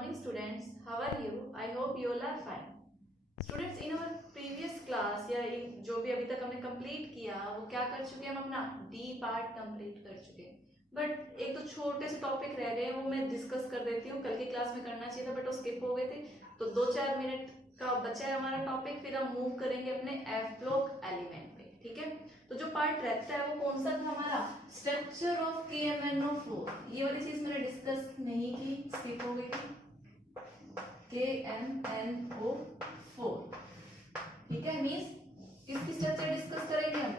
morning students. How are you? I hope you all are fine. Students, in our previous class या इन जो भी अभी तक हमने कंप्लीट किया वो क्या कर चुके हैं, हम अपना डी पार्ट कंप्लीट कर चुके हैं. बट एक तो छोटे से टॉपिक रह गए, वो मैं डिस्कस कर देती हूँ. कल की क्लास में करना चाहिए था बट वो स्किप हो गए थे, तो 2-4 मिनट का बचा है हमारा टॉपिक. फिर हम मूव करेंगे अपने एफ ब्लॉक एलिमेंट पे. ठीक है, तो जो पार्ट रहता है वो कौन सा था हमारा, स्ट्रक्चर ऑफ KMnO4. ये वाली चीज मैंने डिस्कस नहीं की, स्किप हो गई थी. KMnO4, ठीक है, मींस किसकी स्ट्रक्चर डिस्कस करेंगे हम,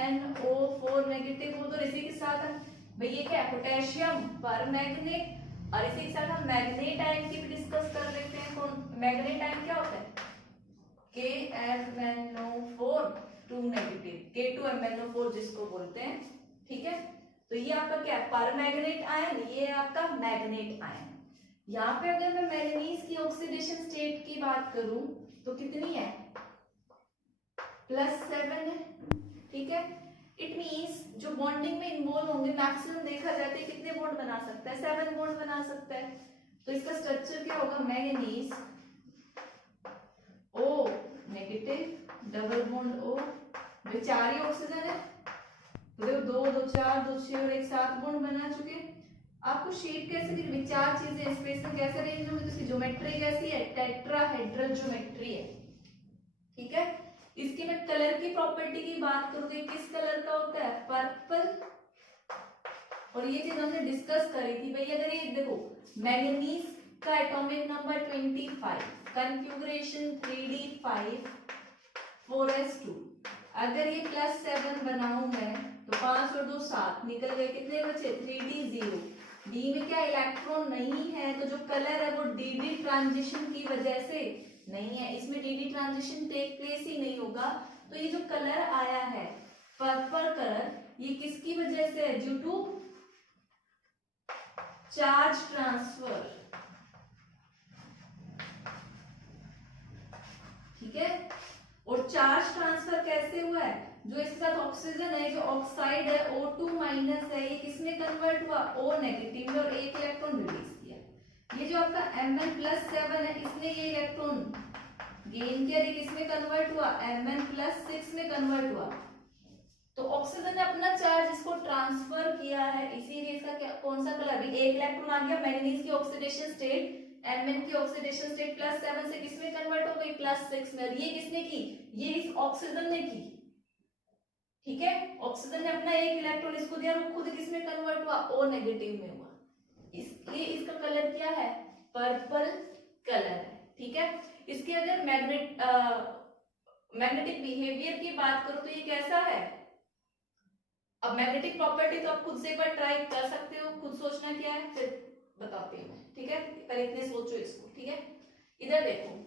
MnO4 नेगेटिव हो, तो इसी के साथ हम भाई ये क्या है, पोटेशियम पर मैग्नेट, और इसी के साथ हम मैग्नेट आयन की भी डिस्कस कर लेते हैं. कौन मैग्नेट आयन क्या होता है, KMnO4 2 नेगेटिव, K2MnO4 जिसको बोलते हैं. ठीक है, तो ये आपका क्या है, पर मैग्नेट आयन, ये आपका मैग्नेट आयन. यहाँ पे अगर मैं मैंगनीज की ऑक्सीडेशन स्टेट की बात करूं तो कितनी है, +7 है. ठीक है, इट मींस जो बॉन्डिंग में इन्वॉल्व होंगे मैक्सिमम देखा जाता है कितने बॉन्ड बना सकता है, 7 बॉन्ड बना सकता है. तो इसका स्ट्रक्चर क्या होगा, manganese O negative, double bond O, भाई 4 ही ऑक्सीजन है तो देखो 2 2 4 2 6 और एक 7 बॉन्ड बना चुके. आपको शेप कैसे दिख रही, 4 चीजें स्पेस में कैसे अरेंज होंगी, तो इसकी ज्योमेट्री कैसी है, टेट्राहेड्रल ज्योमेट्री है. ठीक है, इसकी मैं कलर की प्रॉपर्टी की बात करूं तो ये किस कलर का होता है, पर्पल. और ये चीज हमने डिस्कस करी थी भाई, अगर ये देखो मैंगनीज का atomic number 25, configuration 3d5 4s2, अगर ये +7 बनाऊं मैं तो 5 और 2 7 निकल गए, कितने बचे 3d0. डी में क्या इलेक्ट्रॉन नहीं है, तो जो कलर है वो डी ट्रांजिशन की वजह से नहीं है, इसमें डी ट्रांजिशन टेक प्लेस ही नहीं होगा. तो ये जो कलर आया है पर्पल कलर, ये किसकी वजह से है, ड्यू टू चार्ज ट्रांसफर. ठीक है, और चार्ज ट्रांसफर कैसे हुआ है, जो इसके साथ ऑक्सीजन है, जो ऑक्साइड है O2 माइनस है, ये किसमें कन्वर्ट हुआ, O नेगेटिव में, और एक इलेक्ट्रॉन रिलीज किया. ये जो आपका Mn+7 है, इसने ये इलेक्ट्रॉन गेन किया, ये किसमें कन्वर्ट हुआ, Mn+6 में कन्वर्ट हुआ. तो ऑक्सीजन ने अपना चार्ज इसको ट्रांसफर किया है, इसीलिए इसका क्या कौन सा कलर, अभी एक इलेक्ट्रॉन आ गया, मैंगनीज की ऑक्सीडेशन स्टेट, Mn की ऑक्सीडेशन स्टेट +7 से किसमें कन्वर्ट हो गई, +6 में. ये किसने की, ये इस ऑक्सीजन ने की. ठीक है, ऑक्सीजन ने अपना एक इलेक्ट्रॉन इसको दिया, और खुद किसमें कन्वर्ट हुआ, O नेगेटिव में हुआ. इसलिए इसका कलर क्या है, पर्पल कलर है. ठीक है, इसके अगर मैग्नेटिक बिहेवियर की बात करो तो ये कैसा है. अब मैग्नेटिक प्रॉपर्टी तो आप खुद से एक बार ट्राई कर सकते हो, खुद सोचना क्या है फिर बताती हूँ. ठीक है, पहले इतने सोचो इसको. ठीक है, इधर देखो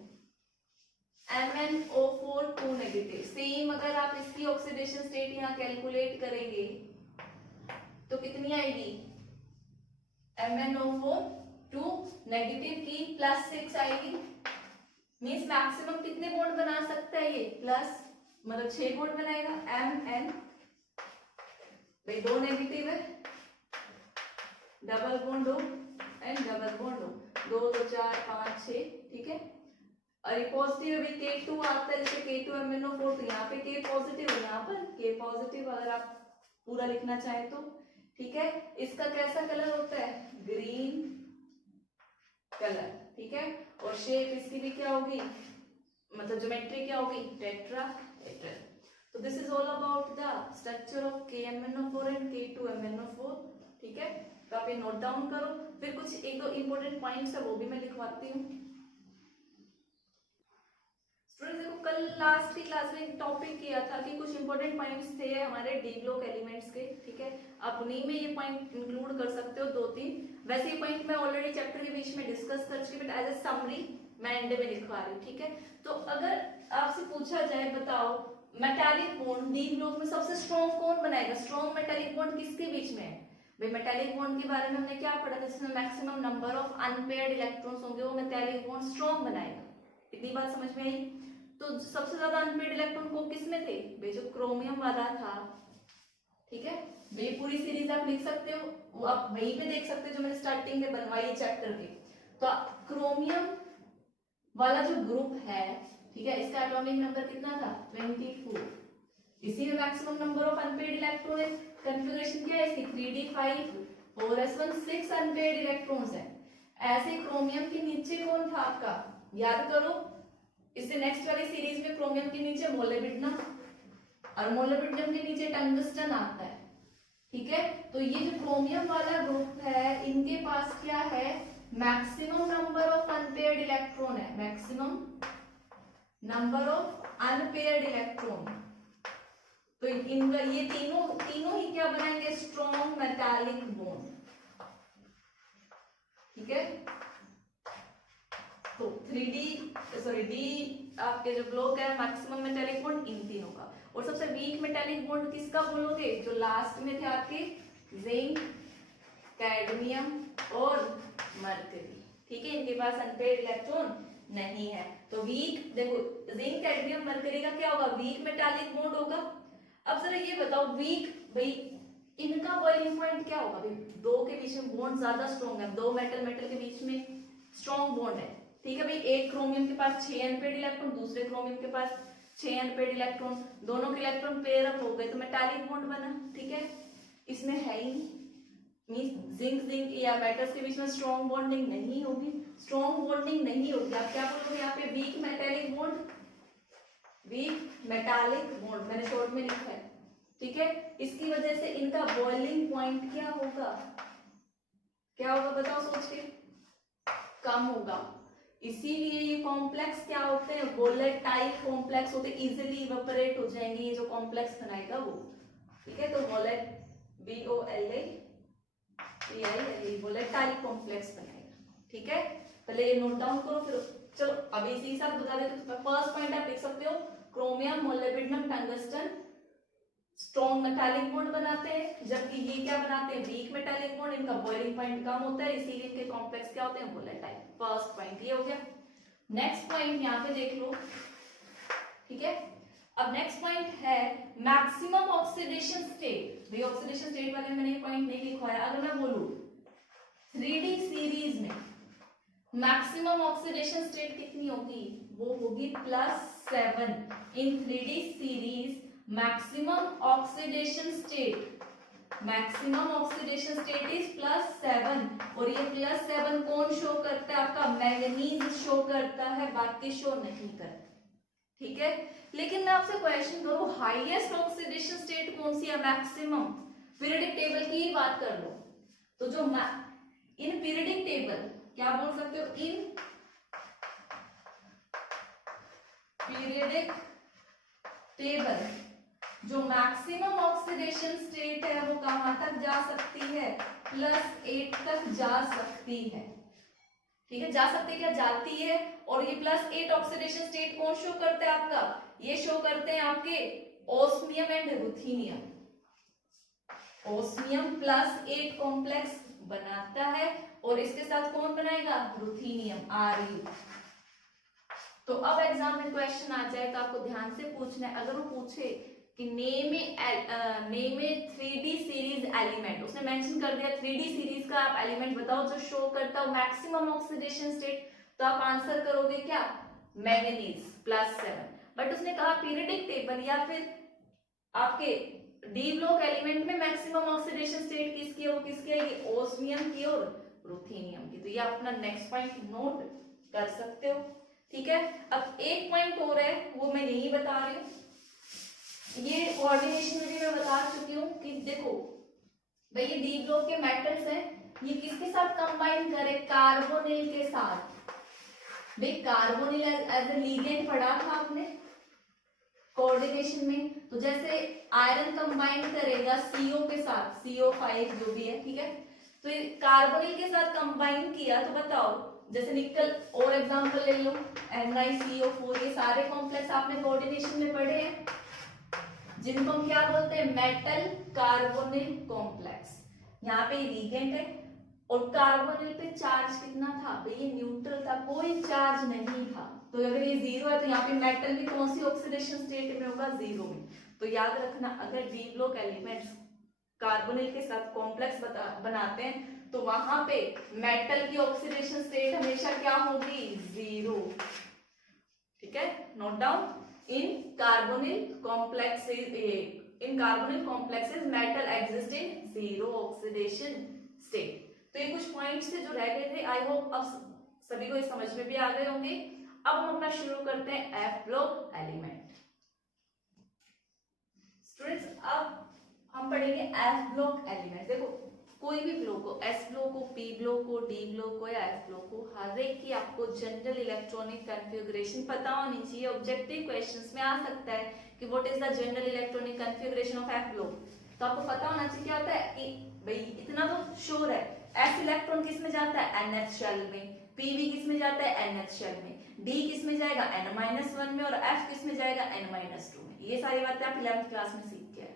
MnO4 2 नेगेटिव, सेम अगर आप इसकी ऑक्सीडेशन स्टेट यहाँ कैलकुलेट करेंगे तो कितनी आएगी, MnO4 2 नेगेटिव की +6 आएगी. मींस मैक्सिमम कितने बॉन्ड बना सकता है ये, प्लस मतलब 6 बॉन्ड बनाएगा. Mn भाई 2 नेगेटिव है, डबल बॉन्ड हो एंड डबल बॉन्ड हो, 2 2 4 5 6. ठीक है, और ये पॉजिटिव अभी K2 आता है, जैसे K2MnO4, तो यहाँ पे K पॉजिटिव है, यहाँ पर K पॉजिटिव अगर आप पूरा लिखना चाहें तो. ठीक है, इसका कैसा कलर होता है, ग्रीन कलर. ठीक है, और शेप इसकी भी क्या होगी, मतलब ज्योमेट्री क्या होगी, टेट्राहेड्रल. तो this is all about the structure of KMnO4 and K2MnO4. ठीक है, तो आप ये नोट डाउन करो, फिर कुछ एक दो इंपॉर्टेंट पॉइंट्स है वो भी मैं लिखवाती हूँ. स्टूडेंट्स देखो, कल लास्ट की क्लास में एक टॉपिक किया था कि कुछ इंपॉर्टेंट पॉइंट्स थे हमारे डी ब्लॉक एलिमेंट्स के. ठीक है, आप उन्हीं में ये पॉइंट इंक्लूड कर सकते हो 2-3. वैसे ये पॉइंट मैं ऑलरेडी चैप्टर के बीच में डिस्कस कर चुकी, बट एज ए समरी मैं एंड में लिखवा रही हूँ. ठीक है, तो अगर आपसे पूछा जाए बताओ मेटालिक बॉन्ड डी ब्लॉक में सबसे स्ट्रॉन्ग कौन बनाएगा, स्ट्रॉन्ग मेटालिक बॉन्ड किसके बीच में है. भाई मेटालिक बॉन्ड के बारे में हमने क्या पढ़ा था, जिसमें maximum number of unpaired electrons होंगे वो मेटालिक बॉन्ड स्ट्रॉन्ग बनाएगा. इतनी बात समझ में आई. तो सबसे ज्यादा अनपेयर्ड इलेक्ट्रॉन को किसमें थे, भाई जो क्रोमियम वाला था. ठीक है, ये पूरी सीरीज आप लिख सकते हो, वो आप वहीं पे देख सकते हो जो मैंने स्टार्टिंग में बनवाई चैप्टर के. तो क्रोमियम वाला जो ग्रुप है, ठीक है, इसका एटॉमिक नंबर कितना था 24। इसी में maximum number of unpaired electron है। कॉन्फ़िगरेशन क्या है इसकी 3d5 4s1 6 अनपेड इलेक्ट्रॉन्स है। ऐसे क्रोमियम के नीचे कौन था आपका, याद करो, इससे नेक्स्ट वाली सीरीज में क्रोमियम के नीचे मोलिब्डेनम और मोलिब्डेनम के नीचे टंगस्टन आता है, ठीक है। तो ये जो क्रोमियम वाला ग्रुप है, इनके पास क्या है, maximum number of unpaired electron है, maximum number of unpaired electron. तो इनका ये तीनों ही क्या बनाएंगे, स्ट्रॉन्ग मेटालिक बॉन्ड, ठीक है। तो 3D आपके जो ब्लॉक है मैक्सिमम मेटालिक बॉन्ड इन तीनों का। और सबसे वीक मेटालिक बॉन्ड किसका बोलोगे, जो लास्ट में थे आपके जिंक, कैडमियम और मरकरी, ठीक है। इनके पास अनपेयर्ड इलेक्ट्रॉन नहीं है। तो वीक, देखो जिंक, कैडमियम, मरकरी का क्या होगा, वीक मेटालिक बॉन्ड होगा। अब जरा ये बताओ वीक, भाई इनका बॉइलिंग पॉइंट क्या होगा, भाई दो के बीच में बॉन्ड ज्यादा स्ट्रॉन्ग है, दो मेटल के बीच में स्ट्रॉन्ग बॉन्ड है, ठीक है भाई। एक क्रोमियम के पास 6 अनपेयर्ड इलेक्ट्रॉन, दूसरे क्रोमियम के पास 6 अनपेयर्ड इलेक्ट्रॉन, दोनों के इलेक्ट्रॉन पेयर अप हो गए तो मेटालिक बॉन्ड बना, ठीक है। इसमें है ही मींस जिंक या मेटल्स के बीच में स्ट्रॉन्ग बॉन्डिंग नहीं होगी, स्ट्रॉन्ग बॉन्डिंग नहीं होगी। आप क्या बोलोगे यहाँ पे, weak metallic bond, weak metallic bond मैंने शॉर्ट में लिखा है, ठीक है। इसकी वजह से इनका बॉइलिंग पॉइंट क्या होगा, क्या होगा बताओ सोच के, कम होगा। इसीलिए ये कॉम्प्लेक्स क्या होते हैं, वोलेटाइल कॉम्प्लेक्स होते हैं, इजीली इवेपोरेट हो जाएंगे ये जो कॉम्प्लेक्स बनाएगा वो, ठीक है। तो वोलेट VOLATILE वोलेटाइल कॉम्प्लेक्स बनाएगा, ठीक है। पहले ये नोट डाउन करो, फिर चलो अभी इसी के साथ बता देते। तो फर्स्ट पॉइंट आप लिख सकते हो, chromium, molybdenum, tungsten strong metallic bond बनाते हैं, जबकि ये क्या बनाते हैं, वीक मेटालिक बॉन्ड। इनका बॉइलिंग पॉइंट कम होता है, इसीलिए इनके कॉम्प्लेक्स क्या होते हैं, वोलेटाइल। फर्स्ट पॉइंट ये हो गया। नेक्स्ट पॉइंट यहाँ पे देख लो, ठीक है। अब नेक्स्ट पॉइंट है मैक्सिमम ऑक्सीडेशन स्टेट। भाई ऑक्सीडेशन स्टेट वाले मैंने ये पॉइंट नहीं लिखवाया। अगर मैं बोलूं 3D सीरीज में मैक्सिमम ऑक्सीडेशन स्टेट कितनी होगी, वो होगी +7 इन 3D series. Maximum oxidation state is +7 और ये +7 कौन शो करता है, आपका मैंगनीज शो करता है, बाकी शो नहीं करता, ठीक है। लेकिन मैं आपसे क्वेश्चन करूं, हाईएस्ट ऑक्सीडेशन स्टेट कौन सी है, मैक्सिमम। पीरियडिक टेबल की ही बात कर लो तो जो इन पीरियडिक टेबल क्या बोल सकते हो, इन पीरियडिक टेबल जो मैक्सिमम ऑक्सीडेशन स्टेट है वो कहां तक जा सकती है, +8 तक जा सकती है, ठीक है। जा सकती है क्या, जाती है। और ये +8 ऑक्सीडेशन स्टेट कौन शो करता है आपका, ये शो करते हैं आपके ओस्मियम एंड रुथीनियम। ओस्मियम +8 कॉम्प्लेक्स बनाता है और इसके साथ कौन बनाएगा, रुथीनियम, Ru। तो अब एग्जाम में क्वेश्चन आ जाए तो आपको ध्यान से पूछना है। अगर वो पूछे कि नेम ए 3D सीरीज एलिमेंट, उसने मेंशन कर दिया 3D सीरीज का आप एलिमेंट बताओ जो शो करता हो मैक्सिमम ऑक्सीडेशन स्टेट, तो आप आंसर करोगे क्या, मैंगनीज +7। बट उसने कहा पीरियडिक टेबल या फिर आपके डी ब्लॉक एलिमेंट में मैक्सिमम ऑक्सीडेशन स्टेट किसकी है, वो किसकी है, ओस्मियम की और रुथीनियम की। तो ये अपना नेक्स्ट पॉइंट नोट कर सकते हो, ठीक है। अब एक पॉइंट और है वो मैं यही बता रही हूँ, ये कोऑर्डिनेशन में भी मैं बता चुकी हूँ कि देखो भाई ये डी ब्लॉक के मेटल्स हैं, ये किसके साथ कंबाइन करें, कार्बोनिल के साथ। भाई कार्बोनिल एज ए लिगेंड पढ़ा था आपने कोऑर्डिनेशन में। तो जैसे आयरन कंबाइन करेगा CO के साथ, CO5 जो भी है, ठीक है। तो ये कार्बोनिल के साथ कंबाइन किया तो बताओ, जैसे निकल और एग्जांपल ले लो, NiCO4, ये सारे कॉम्प्लेक्स आपने कोऑर्डिनेशन में पढ़े हैं, जिनको हम क्या बोलते हैं, मेटल कार्बोनिल कॉम्प्लेक्स। यहाँ पे लिगेंड है और कार्बोनिल पे चार्ज कितना था, भाई ये न्यूट्रल था, कोई चार्ज नहीं था। तो अगर ये 0 है तो यहाँ पे मेटल भी कौन सी ऑक्सीडेशन स्टेट में होगा, 0 में। तो याद रखना, अगर डी ब्लॉक एलिमेंट्स कार्बोनिल के साथ कॉम्प्लेक्स बनाते हैं तो वहां पे मेटल की ऑक्सीडेशन स्टेट हमेशा क्या होगी, 0। ठीक है, note down. In carbonyl complexes metal exist in 0 oxidation state. तो ये कुछ पॉइंट्स थे जो रह गए थे। आई होप अब सभी को ये समझ में भी आ गए होंगे। अब हम अपना शुरू करते हैं एफ ब्लॉक एलिमेंट। स्टूडेंट्स, अब हम पढ़ेंगे एफ ब्लॉक एलिमेंट। देखो, कोई भी ब्लॉक हो, एस ब्लॉक हो, पी ब्लॉक हो, डी ब्लॉक हो या एफ ब्लॉक हो, हर एक की आपको जनरल इलेक्ट्रॉनिक कॉन्फ़िगरेशन पता होनी चाहिए। ऑब्जेक्टिव क्वेश्चंस में आ सकता है कि what is the general electronic configuration of F block. तो आपको पता होना चाहिए क्या होता है कि भाई इतना तो श्योर है, एस इलेक्ट्रॉन किस में जाता है, एनएच शेल में, पीवी किस में जाता है, एनएच शेल में, डी किस में जाएगा, n-1 में, और एफ किस में जाएगा, n-2 में। ये सारी बातें आप 11th क्लास में सीख के आए।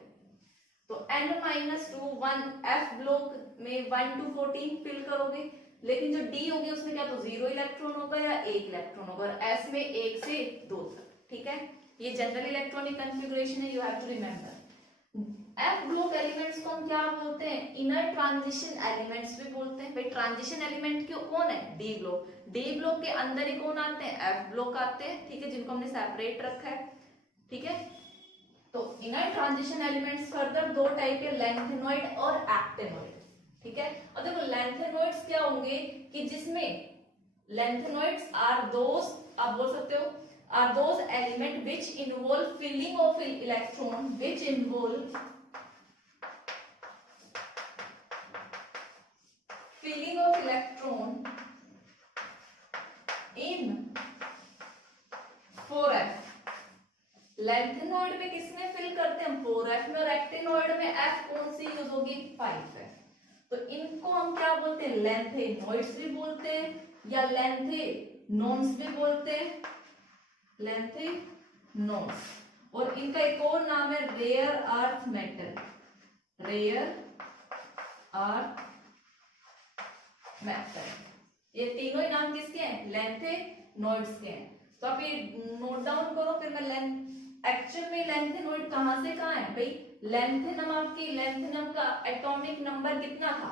तो n-2 1 एफ ब्लॉक में 1 to 14 फिल करोगे, लेकिन जो डी होगी उसमें क्या तो 0 इलेक्ट्रॉन होगा या 1 इलेक्ट्रॉन होगा, और एस में 1 से 2 तक। ठीक है, ये जनरल इलेक्ट्रॉनिक कॉन्फ़िगरेशन है, you have to remember. F block elements को हम क्या बोलते हैं, इनर ट्रांजिशन एलिमेंट्स भी बोलते हैं। भाई ट्रांजिशन एलिमेंट क्यों कौन है, डी ब्लॉक। डी ब्लॉक के अंदर ही कौन आते हैं, एफ ब्लॉक आते हैं। ठीक है, जिनको हमने सेपरेट रखा है। ठीक है, तो इनर ट्रांजिशन एलिमेंट्स फर्दर दो टाइप के, लैंथेनॉइड और एक्टिनॉइड। ठीक है, और देखो लैंथेनॉइड्स क्या होंगे कि जिसमें लैंथेनॉइड्स आर दोस, आप बोल सकते हो, are those element which involve filling of electron, which involve filling of electron in 4f। Lanthanoid में किसमें फिल करते हैं हम, 4f में, और एक्टिनॉइड में f कौन सी यूज होगी, 5f। तो इनको हम क्या बोलते हैं, लैंथेनॉइड्स भी बोलते हैं या लैंथेनॉन्स भी बोलते हैं, लैंथेनॉन्स। और इनका एक और नाम है rare earth metal, rare earth metal. ये तीनों ही नाम किसके हैं, लैंथेनॉइड्स के हैं। तो आप ये नोट डाउन करो, फिर मैं एक्चुअल में लैंथेनॉइड कहां से कहां है, भाई लैंथेनम, आपकी लैंथेनम का एटॉमिक नंबर कितना था,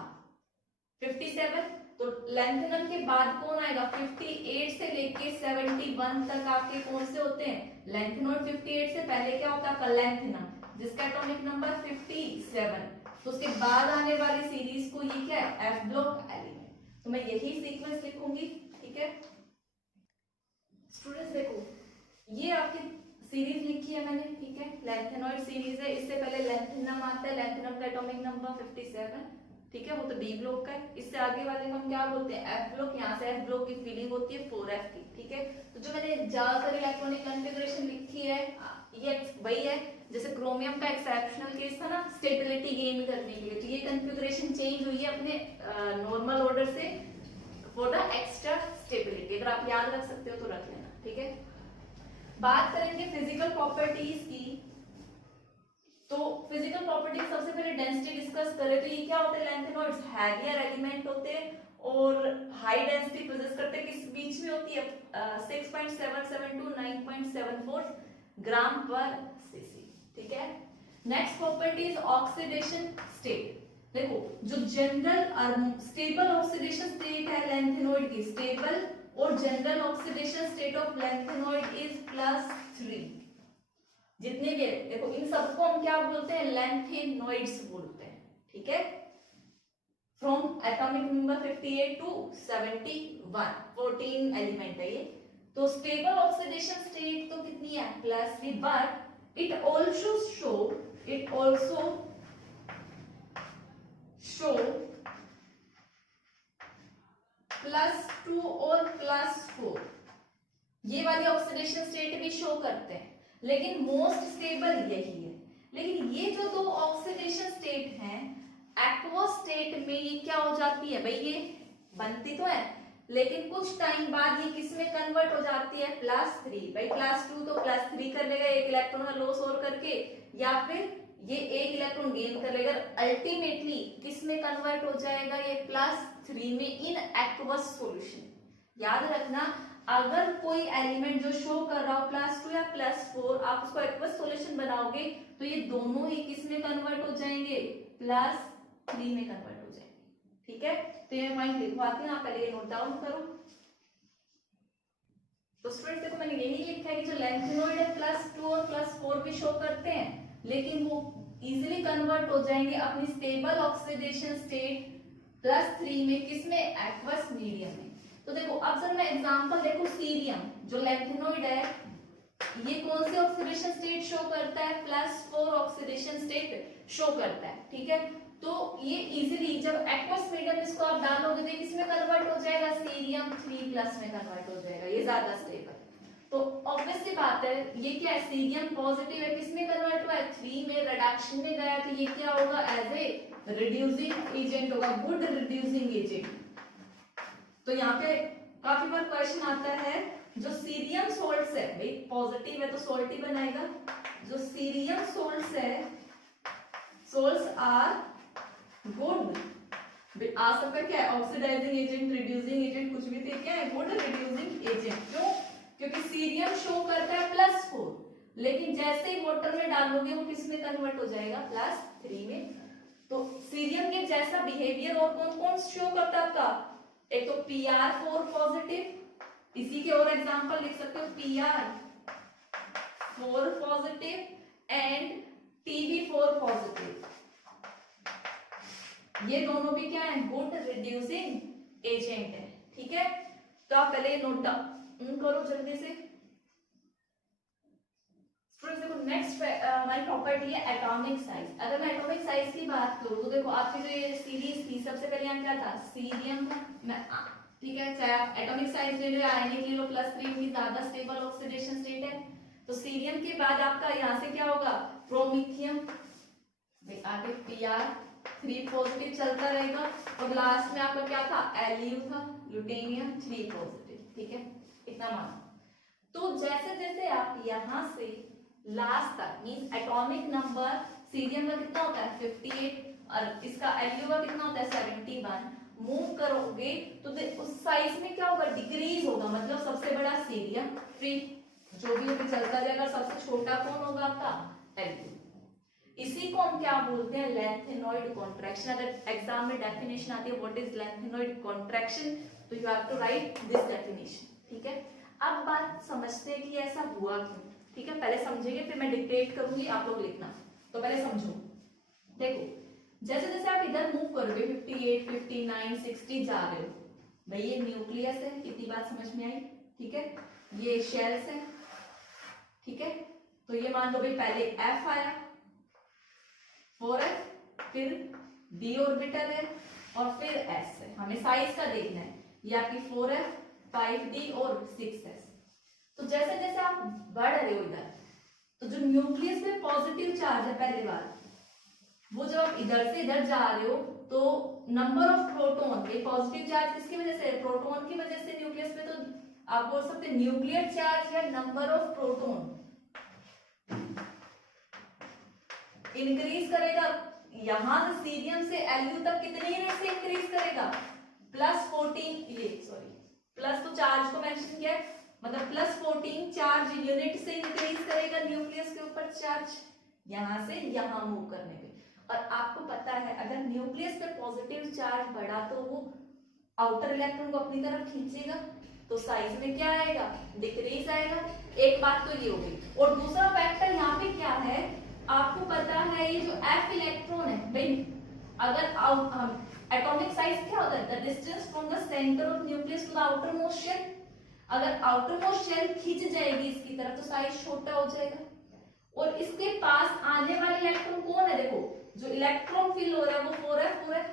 57। तो लैंथेनम के बाद कौन आएगा, 58 से लेके 71 तक आपके कौन से होते हैं, लैंथेनॉइड। 58 से पहले क्या होता है आपका लैंथेनम, जिसका एटॉमिक नंबर 57। तो उसके बाद आने वाली सीरीज को ये क्या है, एफ ब्लॉक एलिमेंट। तो मैं यही सीक्वेंस लिखूंगी। ठीक है स्टूडेंट्स, देखो ये आपकी सीरीज लिखी है मैंने। ठीक है, लैंथेनॉइड सीरीज है। इससे पहले लैंथेनम आता है, लैंथेनम का एटॉमिक नंबर 57। ठीक है, वो तो डी ब्लॉक का है। इससे आगे वाले को हम क्या बोलते हैं, एफ ब्लॉक। यहाँ से एफ ब्लॉक की फीलिंग होती है 4f की। ठीक है, तो जो मैंने ज्यादातर इलेक्ट्रॉनिक कॉन्फ़िगरेशन लिखी है ये वही है। जैसे क्रोमियम का एक्सेप्शनल केस था ना, स्टेबिलिटी गेन करने के लिए, तो ये कॉन्फ़िगरेशन चेंज हुई है अपने नॉर्मल ऑर्डर से फॉर द एक्स्ट्रा स्टेबिलिटी। अगर आप याद रख सकते हो तो रख लेना। ठीक है, बात करेंगे फिजिकल प्रॉपर्टीज की। तो फिजिकल प्रॉपर्टीज सबसे पहले डेंसिटी डिस्कस करें तो ये क्या होते हैं, लैंथेनॉइड्स हैवियर एलिमेंट होते हैं और हाई डेंसिटी प्रोसेस करते हैं। किस बीच में होती है, 6.77 to 9.74 ग्राम पर सीसी। ठीक है, next property is oxidation state. देखो जो जनरल स्टेबल ऑक्सीडेशन स्टेट है लैंथेनॉइड की, स्टेबल और general oxidation state of lanthanoid is +3। जितने भी देखो इन सबको हम क्या बोलते हैं, लैंथेनॉइड्स बोलते हैं। ठीक है, from atomic number 58 to 71, 14 element है ये। तो स्टेबल ऑक्सीडेशन स्टेट तो कितनी है, +3, बट इट ऑल्सो शो +2 और +4, ये वाली ऑक्सीडेशन स्टेट भी शो करते हैं, लेकिन मोस्ट स्टेबल यही है। लेकिन ये जो दो ऑक्सीडेशन स्टेट हैं, एक्वस स्टेट में ये क्या हो जाती है, भाई ये बनती तो है लेकिन कुछ टाइम बाद ये किस में कन्वर्ट हो जाती है, +3। भाई +2 तो +3 कर लेगा, एक इलेक्ट्रॉन का लॉस और करके, या फिर ये एक इलेक्ट्रॉन गेन कर लेगा। अल्टीमेटली किस में कन्वर्ट हो जाएगा, ये +3 में इन एक्वस सॉल्यूशन। याद रखना, अगर कोई एलिमेंट जो शो कर रहा हो +2 या +4, आप उसको एक्वस सॉल्यूशन बनाओगे तो ये दोनों ही किस में कन्वर्ट हो जाएंगे, +3 में कन्वर्ट हो जाएंगे। ठीक है, तो ये पॉइंट लिखवाती हूँ, आप पहले ये नोट डाउन करो। तो स्टूडेंट्स देखो मैंने यही लिखा है कि जो लेंथेनॉइड है +2 और +4 भी शो करते हैं, लेकिन वो इजीली कन्वर्ट हो जाएंगे अपनी स्टेबल ऑक्सीडेशन स्टेट +3 में, किसमें, एक्वस मीडियम में। तो देखो अब जब मैं एग्जांपल देखो सीरियम जो लेंथेनॉइड है, ये कौन सी ऑक्सीडेशन स्टेट शो करता है, +4 ऑक्सीडेशन स्टेट शो करता है, ठीक है। तो ये इजीली जब एक्वस मीडियम इसको आप डालोगे तो किसमें कन्वर्ट हो जाएगा, सीरियम 3+ में कन्वर्ट हो जाएगा, ये ज्यादा स्टेबल। तो ऑब्वियसली बात है, ये क्या है, सीरियम पॉजिटिव है, किसमें कन्वर्ट हुआ है, 3 में, रिडक्शन में गया, तो ये क्या होगा, एज ए रिड्यूसिंग एजेंट होगा, गुड रिड्यूसिंग एजेंट। तो यहाँ पे काफी बार क्वेश्चन आता है, जो सीरियम सोल्ट्स है, भाई पॉजिटिव है तो सोल्ट ही बनाएगा, जो सीरियम सोल्ट्स है, सोल्ट्स आर गुड, आ सकता क्या है, ऑक्सीडाइजिंग एजेंट, रिड्यूसिंग एजेंट, कुछ भी थे, क्या है, गुड रिड्यूसिंग एजेंट। क्यों, क्योंकि सीरियम शो करता है +4, लेकिन जैसे ही वाटर में डालोगे वो किस में कन्वर्ट हो जाएगा, +3 में। तो सीरियम के जैसा बिहेवियर और कौन कौन शो करता है आपका, एक तो Pr4 पॉजिटिव, इसी के और एग्जांपल लिख सकते हो, Pr4 positive and Tb4 positive, ये दोनों भी क्या है, गुड रिड्यूसिंग एजेंट है, ठीक है। तो आप पहले नोट डाउन करो जल्दी से। स्टूडेंट्स देखो नेक्स्ट हमारी प्रॉपर्टी है एटॉमिक साइज। अगर मैं एटॉमिक साइज की बात करूं तो देखो आपकी जो ये सीरीज थी, सबसे पहले यहाँ क्या था, सीरियम था, ठीक है, चाहे आप एटॉमिक साइज ले लो या आयनिक ले लो, +3 की ज्यादा स्टेबल ऑक्सीडेशन स्टेट है। तो सीरियम के बाद आपका यहाँ से क्या होगा, प्रोमिथियम, आगे Pr3 पॉजिटिव चलता रहेगा, और लास्ट में आपका क्या था, Lu था, ल्यूटेनियम 3 पॉजिटिव, ठीक है, इतना मानो। तो जैसे जैसे आप यहाँ से लास्ट तक, मींस एटॉमिक नंबर सीरियम का कितना होता है 58 और इसका Lu का कितना होता है 71, मूव करोगे तो उस साइज में क्या होगा, डिक्रीज होगा, मतलब सबसे बड़ा सीरियम, फिर जो भी ऊपर चलता जाएगा, सबसे छोटा कौन होगा आपका Lu। इसी को हम क्या बोलते हैं, लेंथेनॉइड कॉन्ट्रैक्शन। अगर एग्जाम में डेफिनेशन आती है व्हाट इज लेंथेनॉइड कॉन्ट्रैक्शन, तो you have to write this definition, ठीक है। अब बात समझते हैं कि ऐसा हुआ क्यों, ठीक है, पहले समझेंगे फिर मैं डिक्टेट करूंगी, आप लोग लिखना। तो पहले समझो, देखो जैसे जैसे आप इधर मूव करोगे 58, 59, 60 जा रहे हो, भाई ये न्यूक्लियस है, कितनी बात समझ में आई, ठीक है, ये शेल्स है, ठीक है। तो ये मान लो भाई पहले F आया, 4f, फिर d ऑर्बिटल है और फिर s है, हमें साइज का देखना है, ये आपकी 4f, 5d और 6s। तो जैसे जैसे आप बढ़ रहे हो इधर, तो जो न्यूक्लियस में पॉजिटिव चार्ज है पहली बार, वो जब आप इधर से इधर जा रहे हो तो नंबर ऑफ प्रोटॉन, ये पॉजिटिव चार्ज किसकी वजह से, प्रोटॉन की वजह से न्यूक्लियस में, तो आप बोल सकते हैं न्यूक्लियर चार्ज या नंबर ऑफ प्रोटॉन इंक्रीज करेगा। यहां से सीरियम से Lu तक कितने यूनिट से इंक्रीज करेगा, +14, ये सॉरी प्लस तो चार्ज को मेंशन किया है, मतलब +14 चार्ज यूनिट से इंक्रीज करेगा न्यूक्लियस के ऊपर चार्ज, यहां से यहां मूव करने पे। और आपको पता है अगर न्यूक्लियस पे पॉजिटिव चार्ज बढ़ा तो वो आउटर इलेक्ट्रॉन को अपनी तरफ खींचेगा, तो साइज में क्या आएगा, डिक्रीज आएगा। एक बात तो ये हो गई, और दूसरा फैक्टर यहाँ पे क्या है, आपको पता है ये जो F इलेक्ट्रॉन है भाई, अगर एटॉमिक साइज क्या होता है, the distance from the centre of nucleus to the outermost shell, अगर आउटर मोस्ट शेल खींच जाएगी इसकी तरफ तो साइज छोटा हो जाएगा, और इसके पास आने वाले इलेक्ट्रॉन कौन है, देखो जो इलेक्ट्रॉन फिल हो रहा है वो 4f है।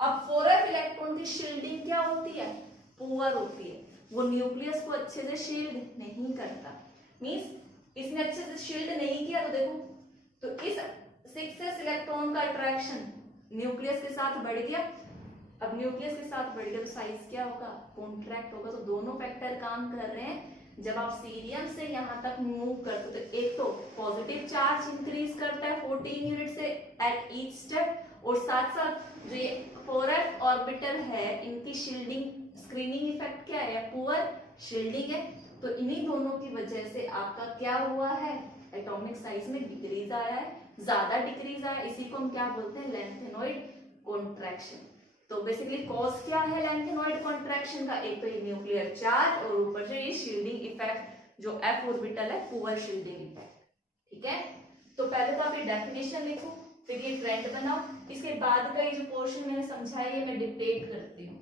अब 4f इलेक्ट्रॉन की शील्डिंग क्या होती है, पुअर होती है, वो न्यूक्लियस को अच्छे से शील्ड नहीं करता, मींस इसने अच्छे से शील्ड नहीं किया, तो देखो तो इस 6s इलेक्ट्रॉन का अट्रैक्शन न्यूक्लियस के साथ बढ़ गया, अब न्यूक्लियस के साथ बढ़ गया तो साइज क्या होगा, कॉन्ट्रैक्ट होगा। तो दोनों फैक्टर काम कर रहे हैं। जब आप सीरियम से यहाँ तक मूव करते हो तो एक तो पॉजिटिव चार्ज इंक्रीज करता है 14 यूनिट से एट ईच स्टेप, और साथ साथ जो ये 4f ऑर्बिटल है इनकी शील्डिंग स्क्रीनिंग इफेक्ट क्या है, पुअर शील्डिंग है। तो इन्हीं दोनों की वजह से आपका क्या हुआ है, एटॉमिक साइज में डिक्रीज आया है, ज्यादा डिक्रीज आया, इसी को हम क्या बोलते हैं, लेंथेनॉइड कॉन्ट्रैक्शन। तो बेसिकली कॉज क्या है लैंथेनॉइड कॉन्ट्रैक्शन का, एक तो ये न्यूक्लियर चार्ज और ऊपर से ये शील्डिंग इफेक्ट जो एफ ऑर्बिटल है, पुअर शील्डिंग इफेक्ट। ठीक है, तो पहले तो आप ये डेफिनेशन लिखो, फिर ये ट्रेंड बनाओ, इसके बाद का ये जो पोर्शन मैंने समझाया ये मैं डिक्टेट करती हूँ।